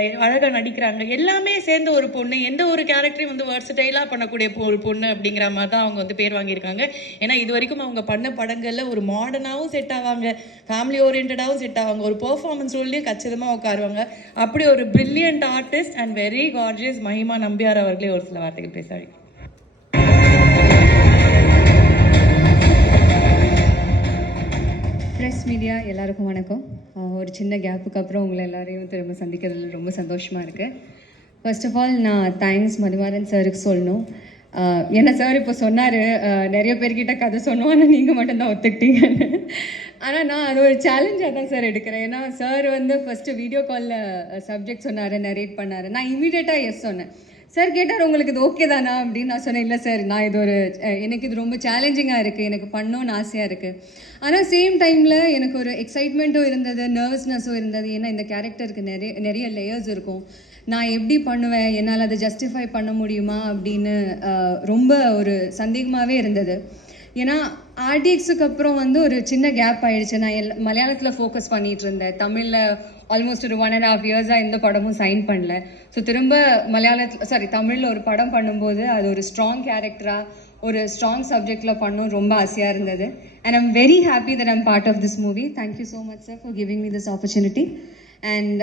அழகாக நடிக்கிறாங்க. எல்லாமே சேர்ந்த ஒரு பொண்ணு, எந்த ஒரு கேரக்டரையும் வந்து வெர்சடைலாக பண்ணக்கூடிய ஒரு பொண்ணு அப்படிங்கிற மாதிரி தான் அவங்க வந்து பேர் வாங்கியிருக்காங்க. ஏன்னா இது வரைக்கும் அவங்க பண்ண படங்களில் ஒரு மாடர்னாகவும் செட் ஆவாங்க, ஃபேமிலி ஓரியன்டாகவும் செட் ஆவாங்க, ஒரு பெர்ஃபார்மன்ஸ் ரோல்லையும் கச்சிதமாக உட்காருவாங்க. அப்படி ஒரு brilliant artist and very gorgeous Mahima Nambiar அவர்களே ஒரு சில வார்த்தைகள் பேசாரு. ப்ரெஸ் மீடியா எல்லாருக்கும் வணக்கம். ஒரு சின்ன கேப்புக்கு அப்புறம் உங்களை எல்லாரையும் திரும்ப சந்திக்கிறதுல ரொம்ப சந்தோஷமாக இருக்குது. ஃபர்ஸ்ட் ஆஃப் ஆல் நான் தேங்க்ஸ் மதிமாறன் சாருக்கு சொல்லணும். ஏன்னா சார் இப்போ சொன்னார் நிறைய பேர்கிட்ட கதை சொன்னோம், ஆனால் நீங்கள் மட்டும்தான் ஒத்துக்கிட்டீங்கன்னு. ஆனால் நான் அது ஒரு சேலஞ்சாக தான் சார் எடுக்கிறேன். ஏன்னா சார் வந்து ஃபஸ்ட்டு வீடியோ காலில் சப்ஜெக்ட் சொன்னார், நரேட் பண்ணார். நான் இமீடியட்டாக எஸ் சொன்னேன். சார் கேட்டார் உங்களுக்கு இது ஓகே தானா அப்படின்னு. நான் சொன்னேன் இல்லை சார், நான் இது ஒரு எனக்கு இது ரொம்ப சேலஞ்சிங்காக இருக்குது, எனக்கு பண்ணணும்னு ஆசையாக இருக்குது. ஆனால் சேம் டைமில் எனக்கு ஒரு எக்ஸைட்மெண்ட்டும் இருந்தது, நர்வஸ்னஸும் இருந்தது. ஏன்னா இந்த கேரக்டருக்கு நிறைய லேயர்ஸ் இருக்கும். நான் எப்படி பண்ணுவேன், என்னால் அதை ஜஸ்டிஃபை பண்ண முடியுமா அப்படின்னு ரொம்ப ஒரு சந்தேகமாகவே இருந்தது. ஏன்னா ஆர்டிஎக்ஸுக்கு அப்புறம் வந்து ஒரு சின்ன கேப் ஆகிடுச்சு. நான் மலையாளத்தில் ஃபோக்கஸ் பண்ணிகிட்டு இருந்தேன். தமிழில் ஆல்மோஸ்ட் ஒரு 1.5 இயர்ஸாக எந்த படமும் சைன் பண்ணல. ஸோ திரும்ப தமிழில் ஒரு படம் பண்ணும்போது அது ஒரு ஸ்ட்ராங் கேரக்டராக ஒரு ஸ்ட்ராங் சப்ஜெக்டில் பண்ணணும் ரொம்ப ஆசையாக இருந்தது. And I'm very happy that I'm part of this movie. Thank you so much sir for giving me this opportunity. And